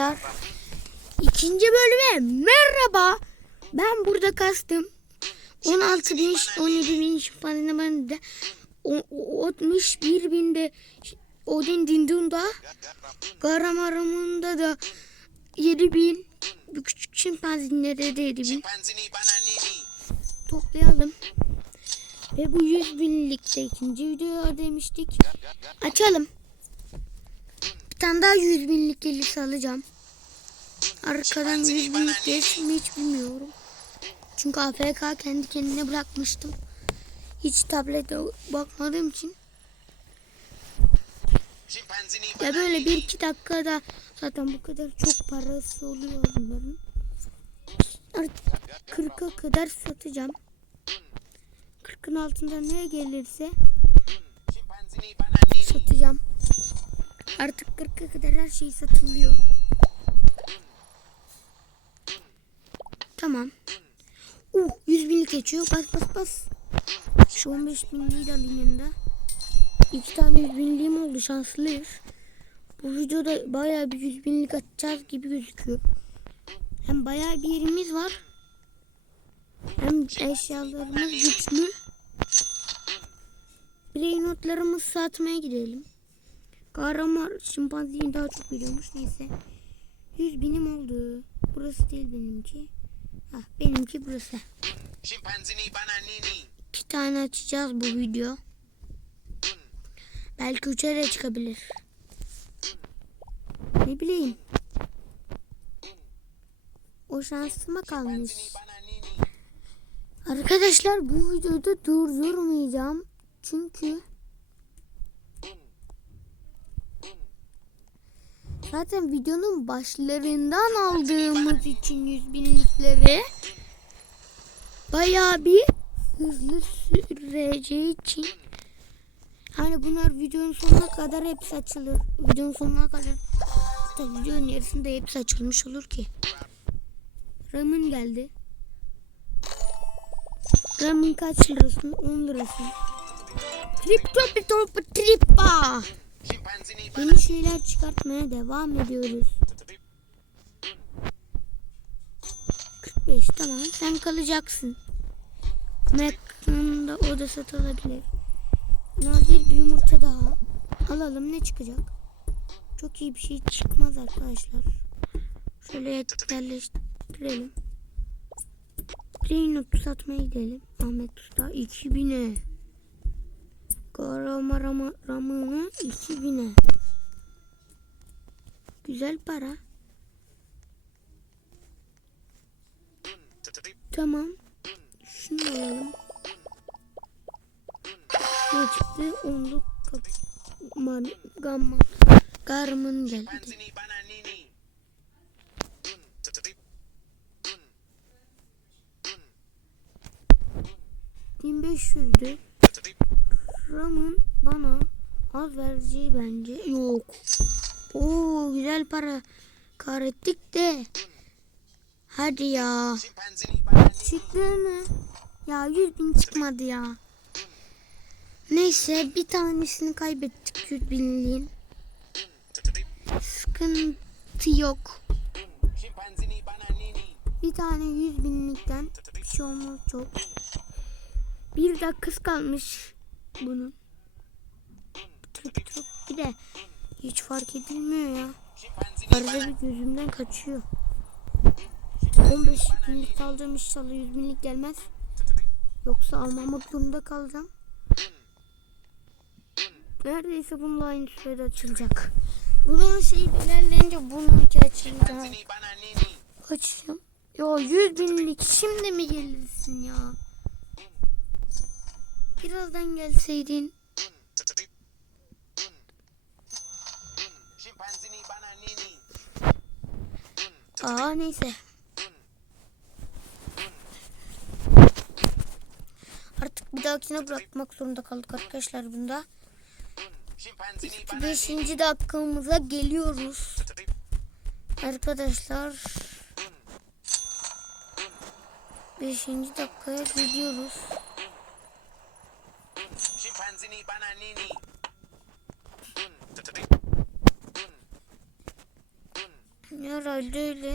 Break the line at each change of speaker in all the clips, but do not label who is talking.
Arkadaşlar ikinci bölüme merhaba. Ben burada kastım. 16 bin, 17 bin şifasında ben de o- o- 61 binde Odin Dindun'da Garamaramında da 7 bin bu küçük şimpanzinlere de 7 bin toplayalım. Ve bu 100 binlikte ikinci video demiştik. Açalım. Tane daha 100 binlik gelirse alacağım. Arkadan 100 binlik gelirse mi hiç bilmiyorum. Çünkü AFK kendi kendine bırakmıştım. Hiç tablete bakmadığım için. Ya böyle bir iki dakikada zaten bu kadar çok parası oluyor bunların. Artık 40'a kadar satacağım. 40'ın altında ne gelirse satacağım. Artık 40'a kadar her şey satılıyor. Tamam. Uh 100 binlik geçiyor. Bas bas bas. Şu 15 binliği de alayım yanında. İki tane 100 binliğim oldu şanslıyız. Bu videoda bayağı bir 100 binlik atacağız gibi gözüküyor. Hem bayağı bir yerimiz var. Hem eşyalarımız güçlü. Birey notlarımızı satmaya gidelim. Kahraman şimpanzeyi daha çok biliyormuş. Neyse. 100 binim oldu. Burası değil benimki. Ah, benimki burası.
Chimpanzini bananini.
İki tane açacağız bu video. Belki üçe de çıkabilir. Ne bileyim. O şansıma kalmış. Arkadaşlar bu videoda durdurmayacağım. Çünkü zaten videonun başlarından aldığımız için yüz binlikleri bayağı bir hızlı süreceği için hani bunlar videonun sonuna kadar hepsi açılır. Videonun sonuna kadar hatta videonun yarısında hepsi açılmış olur ki. Ramın geldi. Gramın kaç lirasın? 10 lirası. Kripto bir tripa. Yeni şeyler çıkartmaya devam ediyoruz. 45 tamam sen kalacaksın. Mekkanında o da satılabilir. Nadir bir yumurta daha. Alalım ne çıkacak? Çok iyi bir şey çıkmaz arkadaşlar. Şöyle yerleştirelim. Play satmaya gidelim. Ahmet Usta 2000'e. Karama rama, ramını 2000'e. Güzel para. Tamam. Şunu alalım. Ne çıktı? Onluk kapman, gamma. Garmin geldi.
Chimpanzini bananini.
1500'dü. Ram'ın bana az vereceği bence yok. Oo güzel para kar ettik de. Hadi ya. Çıktı mı? Ya 100 bin çıkmadı ya. Neyse bir tanesini kaybettik 100 binliğin. Sıkıntı yok. Bir tane 100 binlikten bir şey olmaz çok. Bir dakikası kalmış bunun. Tık tık bir de hiç fark edilmiyor ya. Arada bir gözümden kaçıyor. 15 binlik alacağım inşallah 100 binlik gelmez. Yoksa almamak zorunda kalacağım. Neredeyse bununla aynı sürede açılacak. Bunun şeyi belirlenince bununki açılacak.
Chimpanzini bananini.
Açacağım. Ya 100 binlik şimdi mi gelirsin ya? Birazdan gelseydin. Aa neyse. Artık bir dahakine bırakmak zorunda kaldık arkadaşlar bunda. Beşinci dakikamıza geliyoruz. Arkadaşlar. Beşinci dakikaya gidiyoruz.
Chimpanzini bananini.
Öyle.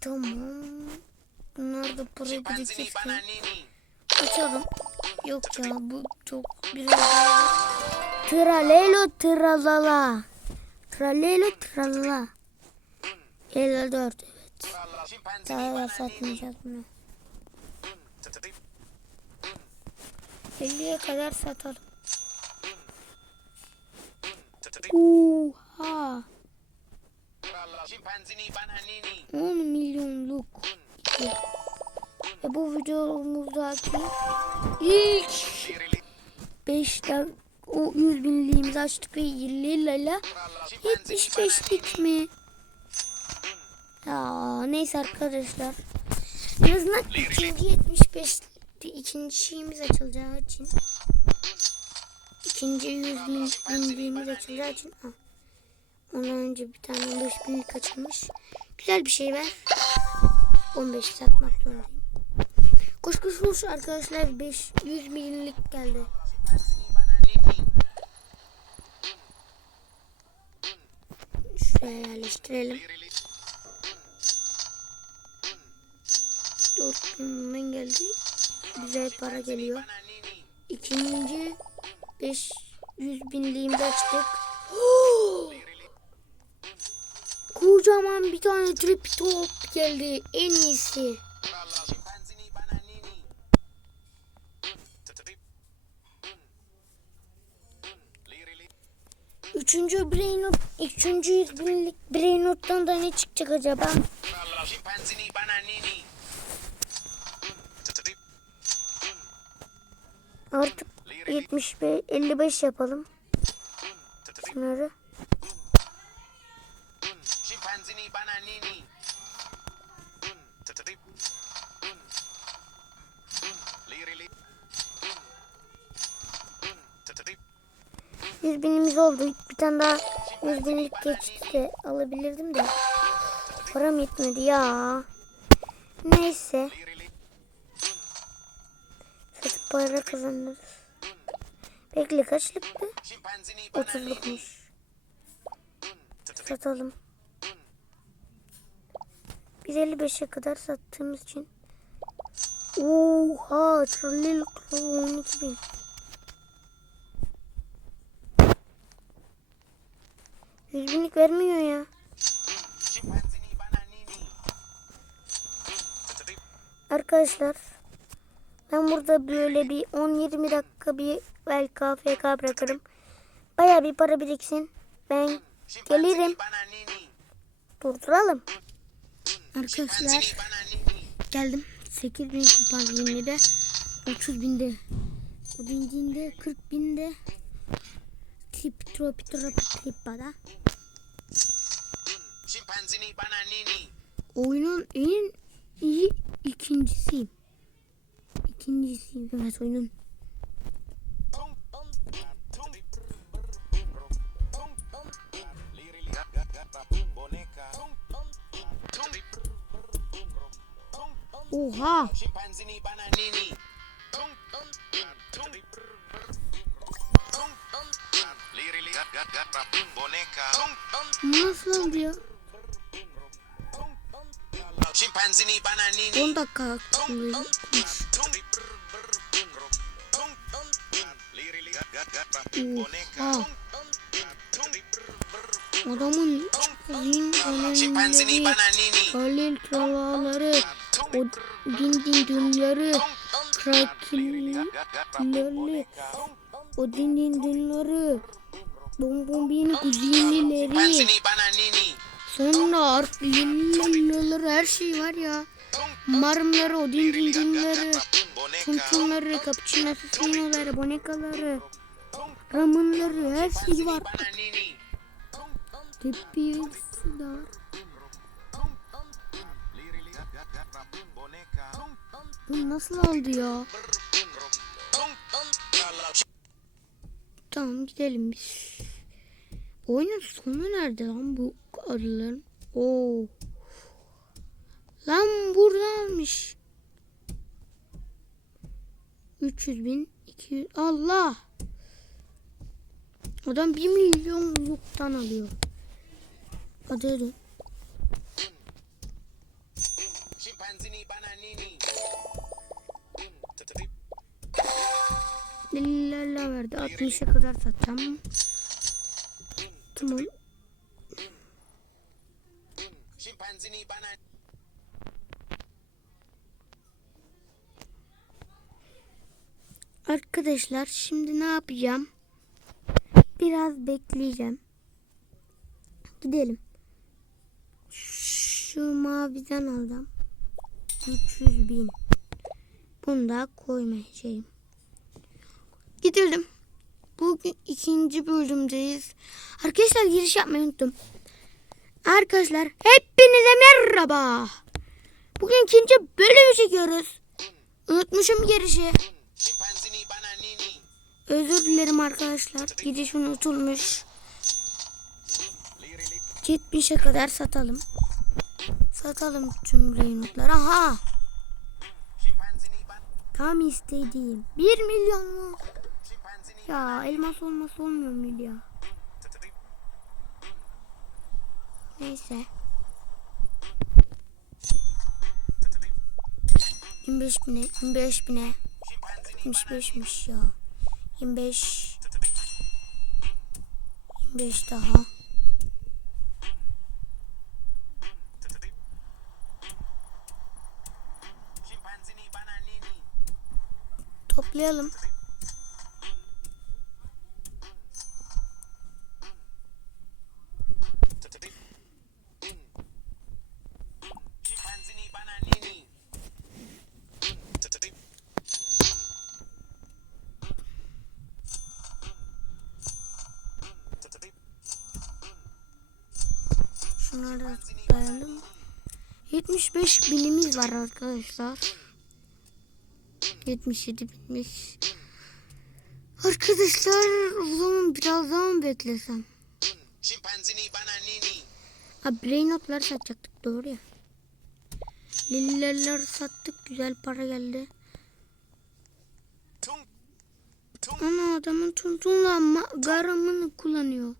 Tamam. Bunlar da para
bananini.
açalım. Yok ya bu çok biraz. Tralelo tralala. Tralelo tralala. 54 evet. Daha da satmayacağız bunu. 50'ye kadar satalım. Oha.
Chimpanzini bananini.
10 milyonluk. Ve bu videomuzdaki ilk 5 o 100 binliğimizi açtık ve 50 lira 75'lik mi? Ya neyse arkadaşlar. En ikinci 75 ikinci şeyimiz açılacağı için ikinci 100 bin binliğimiz açılacağı için ha. Ondan önce bir tane 15 binlik açılmış. Güzel bir şey ver. 15 satmak zorundayım. Koş koş koş arkadaşlar 5 100 binlik geldi. Şuraya yerleştirelim. 4 binden geldi. Güzel para geliyor. İkinci 500 binliğimizi açtık. Kocaman bir tane trip top geldi. En iyisi. Üçüncü Brainot, üçüncü yüz binlik Brainot'tan da ne çıkacak acaba? Artık 75, 55 yapalım. Şunları. 100 binimiz oldu. Bir tane daha 100 binlik geçti de alabilirdim de. Param yetmedi ya. Neyse. Satıp para kazanırız. Bekle kaçlıktı? 30'lukmuş. Satalım. 155'e kadar sattığımız için. Oha, trolley 12 bin. Yüz binlik vermiyor ya. Arkadaşlar ben burada böyle bir 10-20 dakika bir belki AFK bırakırım. Baya bir para biriksin. Ben gelirim. Durduralım. Arkadaşlar geldim. 8 bin kupanlığında de 30 binde. O bincinde 40 binde. Tip tropi tropi.
Chimpanzini bananini.
Oyunun en iyi ikincisiyim. İkincisiyim. Evet oyunun. Oha. Nasıl ya?
Chimpanzini bananini.
10 dakika kalmış. Oha. Adamın
Chimpanzini
önemleri, paralel tralaları, o din din dünleri, krakilleri, o din din dünleri, bombombini kuzinileri,
Chimpanzini bananini.
Sonra artlillaları her şey var ya. Marmları, o din din dünleri, tuntunları, cappuccino assassinoları, bonekaları, ramunları her şey var.
Bananini.
Tepki sular. Bu nasıl oldu ya? Tamam gidelim biz. Oyunun sonu nerede lan bu arıların? Oo. Lan buradanmış. 300 bin 200 Allah. Adam 1 milyon yoktan alıyor. Adaya dön. Lillerle verdi. 60'a kadar satacağım. Tamam. Arkadaşlar şimdi ne yapacağım? Biraz bekleyeceğim. Gidelim. Şu maviden alacağım. 300 bin. Bunu da koymayacağım. Gidelim. Bugün ikinci bölümdeyiz. Arkadaşlar giriş yapmayı unuttum. Arkadaşlar hepinize merhaba. Bugün ikinci bölümü çekiyoruz. Unutmuşum girişi. Özür dilerim arkadaşlar. Giriş unutulmuş. 70'e kadar satalım. Satalım tüm reynotları. Aha! Tam istediğim. 1 milyon mu? Ya elmas olması olmuyor muydu ya? Neyse. 25 bine, 25 bine.
Chimpanzini
75'miş ya. 25. 25 daha. Toplayalım.
Chimpanzini bananini.
Şunları da toplayalım. 75 binimiz var arkadaşlar. 77 binmiş. Arkadaşlar o zaman biraz daha mı beklesem? Ha brain notları satacaktık doğru ya. Lillerleri sattık güzel para geldi. Ana adamın tuntunla garamını kullanıyor.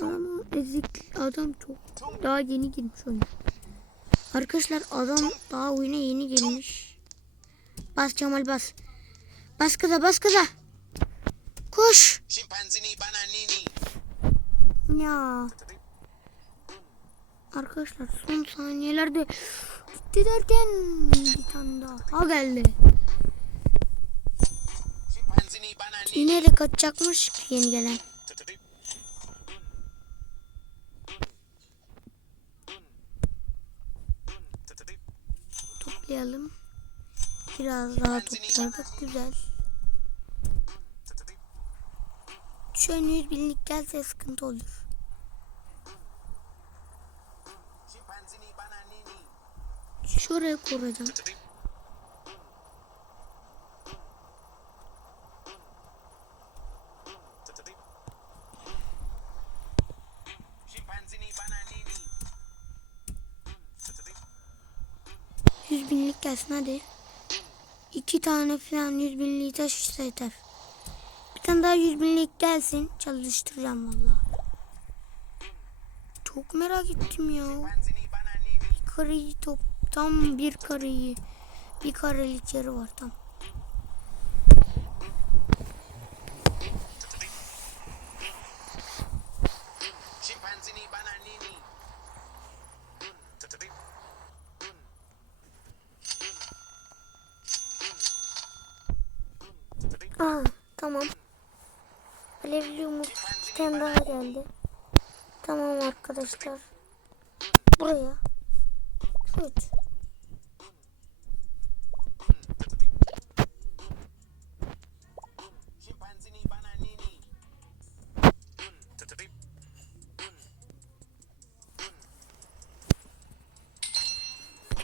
Ama ezik adam çok daha yeni girmiş oyuna. Arkadaşlar adam daha oyuna yeni girmiş. Bas Cemal bas. Bas kıza bas kıza. Koş. Ya. Arkadaşlar son saniyelerde gitti derken bir tane daha ha geldi. Yine de kaçacakmış yeni gelen. Toplayalım. Biraz daha topladık güzel. Şu an 100 binlik gelse sıkıntı olur. Şuraya kuracağım.
Chimpanzini bananini.
100 binlik gelsin hadi. İki tane falan 100 binliği taşırsa yeter. Bir tane daha 100 binlik gelsin. Çalıştıracağım valla. Çok merak ettim ya.
Bananini.
Kareyi top tam bir kareyi. Bir karelik yeri var tam.
Chimpanzini bananini.
Aa tamam. Alevli umut bir tane daha geldi. Tamam arkadaşlar. Buraya. Üç.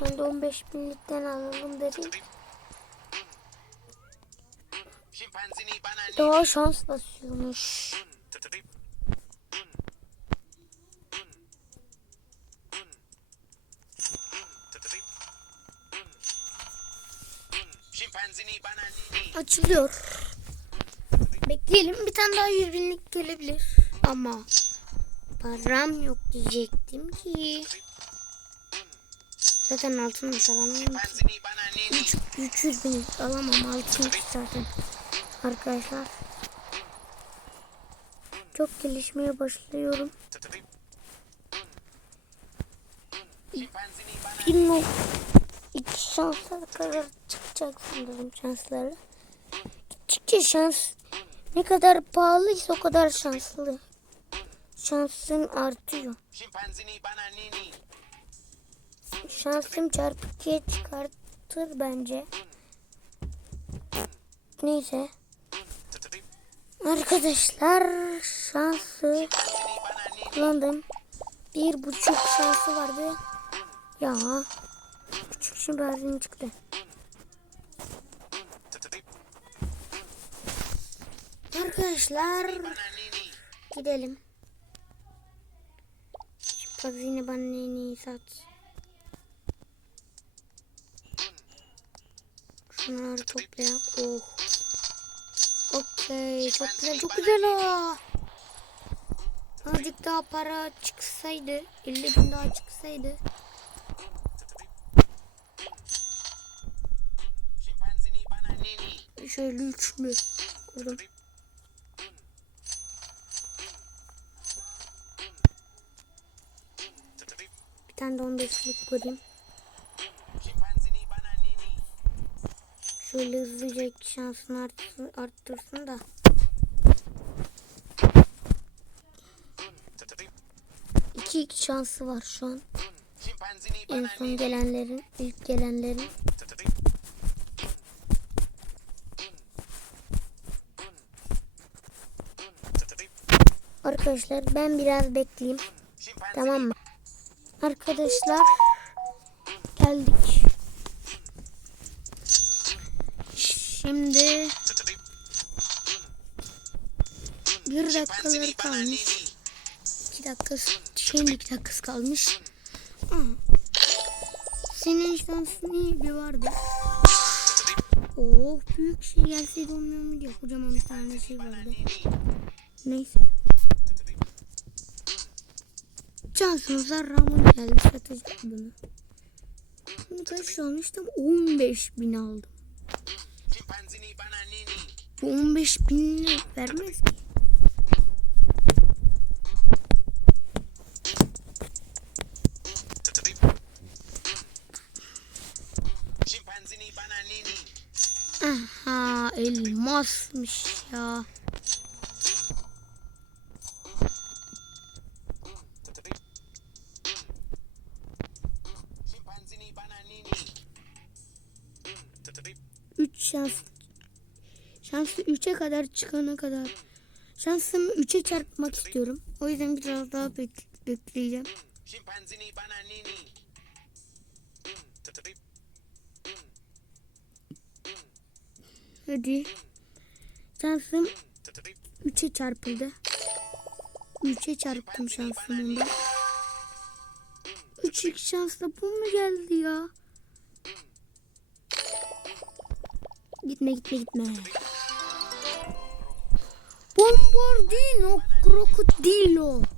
Ben de 15 binlikten alalım dedim. Daha şans basıyormuş. Açılıyor. Bekleyelim bir tane daha 100 binlik gelebilir. Ama Param yok diyecektim ki. Zaten altın alamam ki.
Chimpanzini bananini.
300 bin alamam altın zaten. Arkadaşlar. Çok gelişmeye başlıyorum.
Chimpanzini bananini.
Bir nok iki şansa kadar çıkacak sanırım şansları. Gittikçe şans ne kadar pahalıysa o kadar şanslı. Şansın artıyor. Şansım çarpı 2'ye çıkartır bence. Neyse. Arkadaşlar şansı kullandım. Bir buçuk şansı vardı. Ya. Küçük şimdi çıktı. Arkadaşlar gidelim. Bak bana en iyi sat. Şunları toplayak. Oh. Okey. Çok güzel. Çok güzel o. Azıcık daha para çıksaydı. 50 bin daha çıksaydı. Şöyle üçlü. Kurdum. Tane de 15'lik kurayım.
Chimpanzini bananini.
Şöyle hızlıca şansını artsın, arttırsın da. İki iki şansı var şu an. En son gelenlerin, ilk gelenlerin. Arkadaşlar ben biraz bekleyeyim. Tamam mı? Arkadaşlar geldik. Şimdi bir dakikaları kalmış. İki dakikası, şimdi iki dakikası kalmış. Senin şansın iyi bir vardı. Oh büyük şey gelseydi olmuyor mu diye kocaman bir tane şey vardı. Neyse. Şansımıza Ramon geldi satacak bunu. Bunu kaç almıştım? 15 bin aldım. Bu 15 bin vermez ki. Aha elmasmış ya. Kadar çıkana kadar. Şansımı 3'e çarpmak istiyorum. O yüzden biraz daha bek- bekleyeceğim. Hadi. Şansım 3'e çarpıldı. 3'e çarptım şansım onda. 3 ilk şansla bu mu geldi ya? Gitme gitme gitme. Bombardino Crocodilo.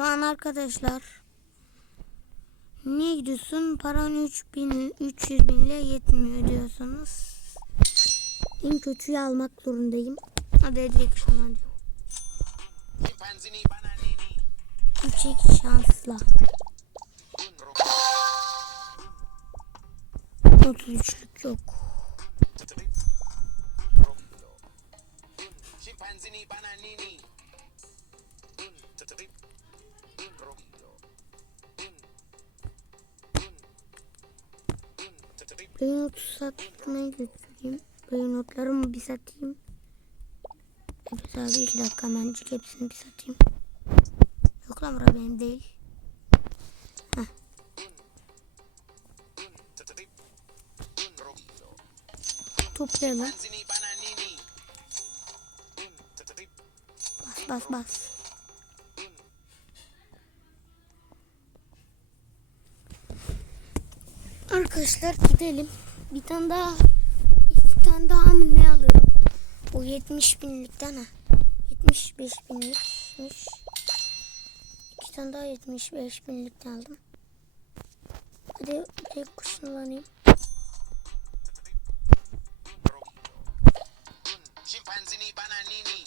Şu an arkadaşlar niye gidiyorsun? Paran 3000 300 binle yetmiyor diyorsanız en kötüyü almak zorundayım. Hadi.
Chimpanzini bananini.
3 şansla. 33'lük yok.
Chimpanzini bananini.
Beynot satmaya götüreyim. Beynotlarımı bir satayım. Evet abi iki dakika hemencik hepsini bir satayım. Yok lan bura benim değil. Heh. Toplayalım. Bas bas bas. Arkadaşlar gidelim. Bir tane daha iki tane daha mı ne alırım? O 70 binlikten ha. 75 binlikmiş. İki tane daha 75 binlikten aldım. Hadi tek kuşlanayım.
Chimpanzini bananini.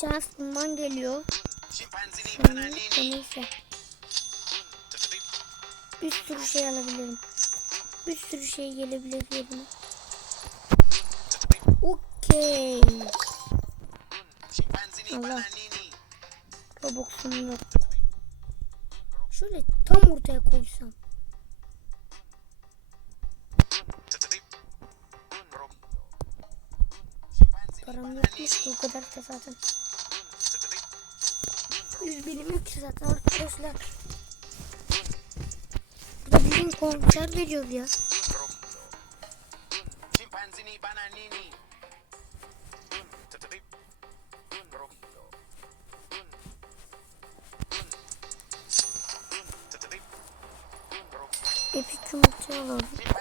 Şans bundan geliyor. Neyse. Bir sürü şey alabilirim. Bir sürü şey gelebilir yerine. Okey. Allah. Robux'um yok. Şöyle tam ortaya koysam. Param yokmuş ki o kadar da zaten. 100 binim yok ki zaten arkadaşlar. Burada bizim konser veriyor ya. Epik yumurta alalım.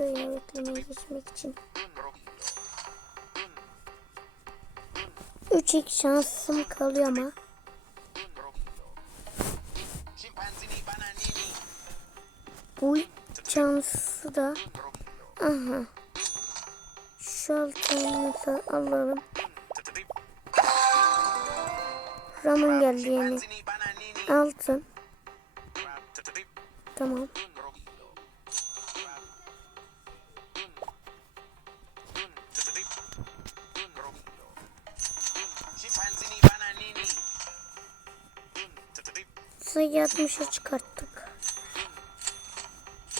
Beklemeye geçmek için. 3 ilk şansım kalıyor ama. Bu şansı da aha. Şu altını da alalım. Ramın geldi yeni.
Chimpanzini bananini.
Altın. Tamam. 60'a çıkarttık.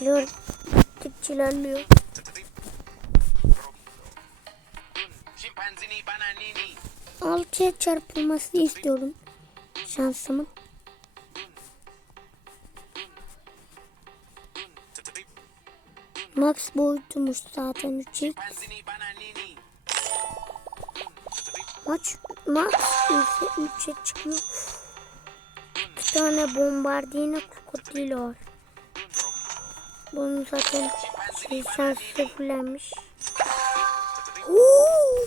Biliyorum. Gittikçe ilerliyor. 6'ya çarpılmasını istiyorum. Şansımın. Max boyutumuş zaten 3
Chimpanzini bananini.
Maç max ise 3'e çıkıyor. Tane bombardino krokodilo var. Bunun zaten şansı sıfırlanmış. Oo!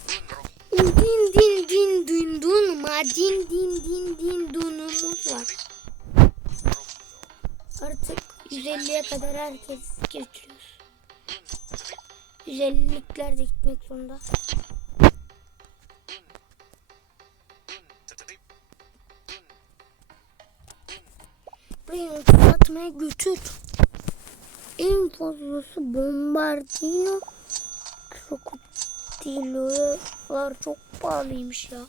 Din din din din dun ma din din din din dunumuz var. Artık 150'ye kadar herkes getiriyor. 150'likler de gitmek zorunda. Satmaya götür. En fazlası bombardino krokodilolar çok pahalıymış ya.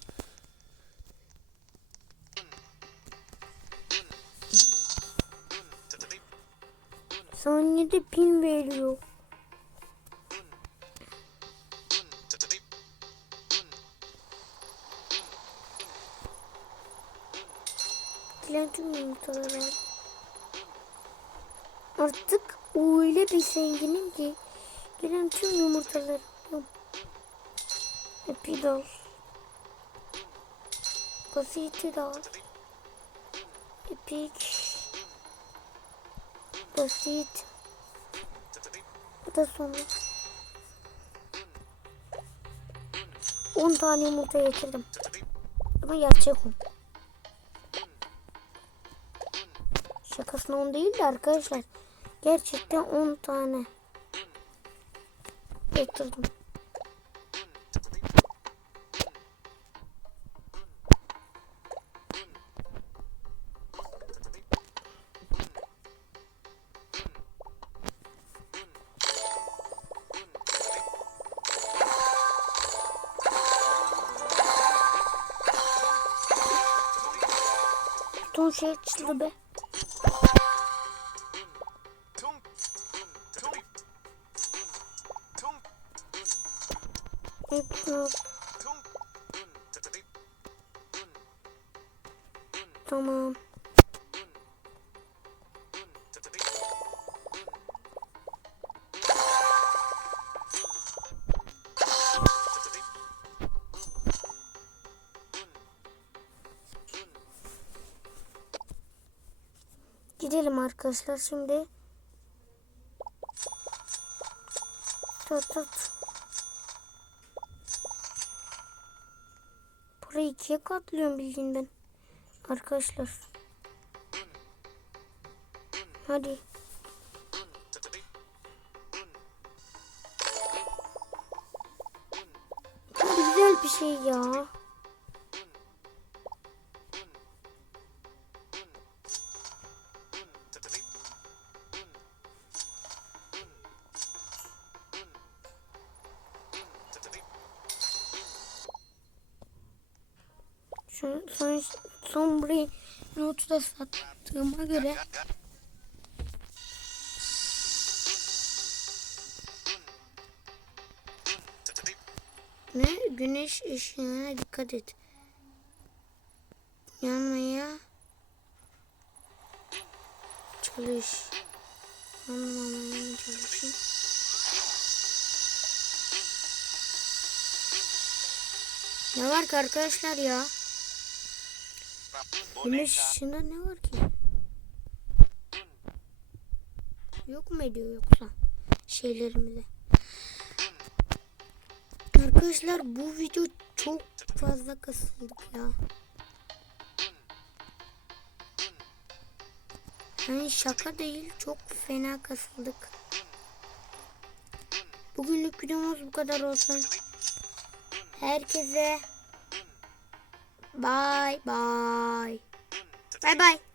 Saniyede bin veriyor. Zenginim ki gelen tüm yumurtaları doll. Basiti doll. Epic. Basit. Bu da sonu. 10 tane yumurta getirdim. Ama gerçek o. Şakasına 10 değil de arkadaşlar. Gerçekten 10 tane. Getirdim. Ton şey açıldı be. Gidelim arkadaşlar şimdi. Tut tut. Burayı ikiye katlıyorum bildiğin ben. Arkadaşlar. Hadi. Güzel bir şey ya. Ne güneş ışığına dikkat et. Yanmaya çalış. Yanmamaya çalışın. Ne var ki arkadaşlar ya? Güneş ışığında ne var ki? Yok mu ediyor yoksa şeylerimizde? Arkadaşlar bu video çok fazla kasıldık ya. Yani şaka değil çok fena kasıldık. Bugünlük videomuz bu kadar olsun. Herkese bye bye. Bye bye.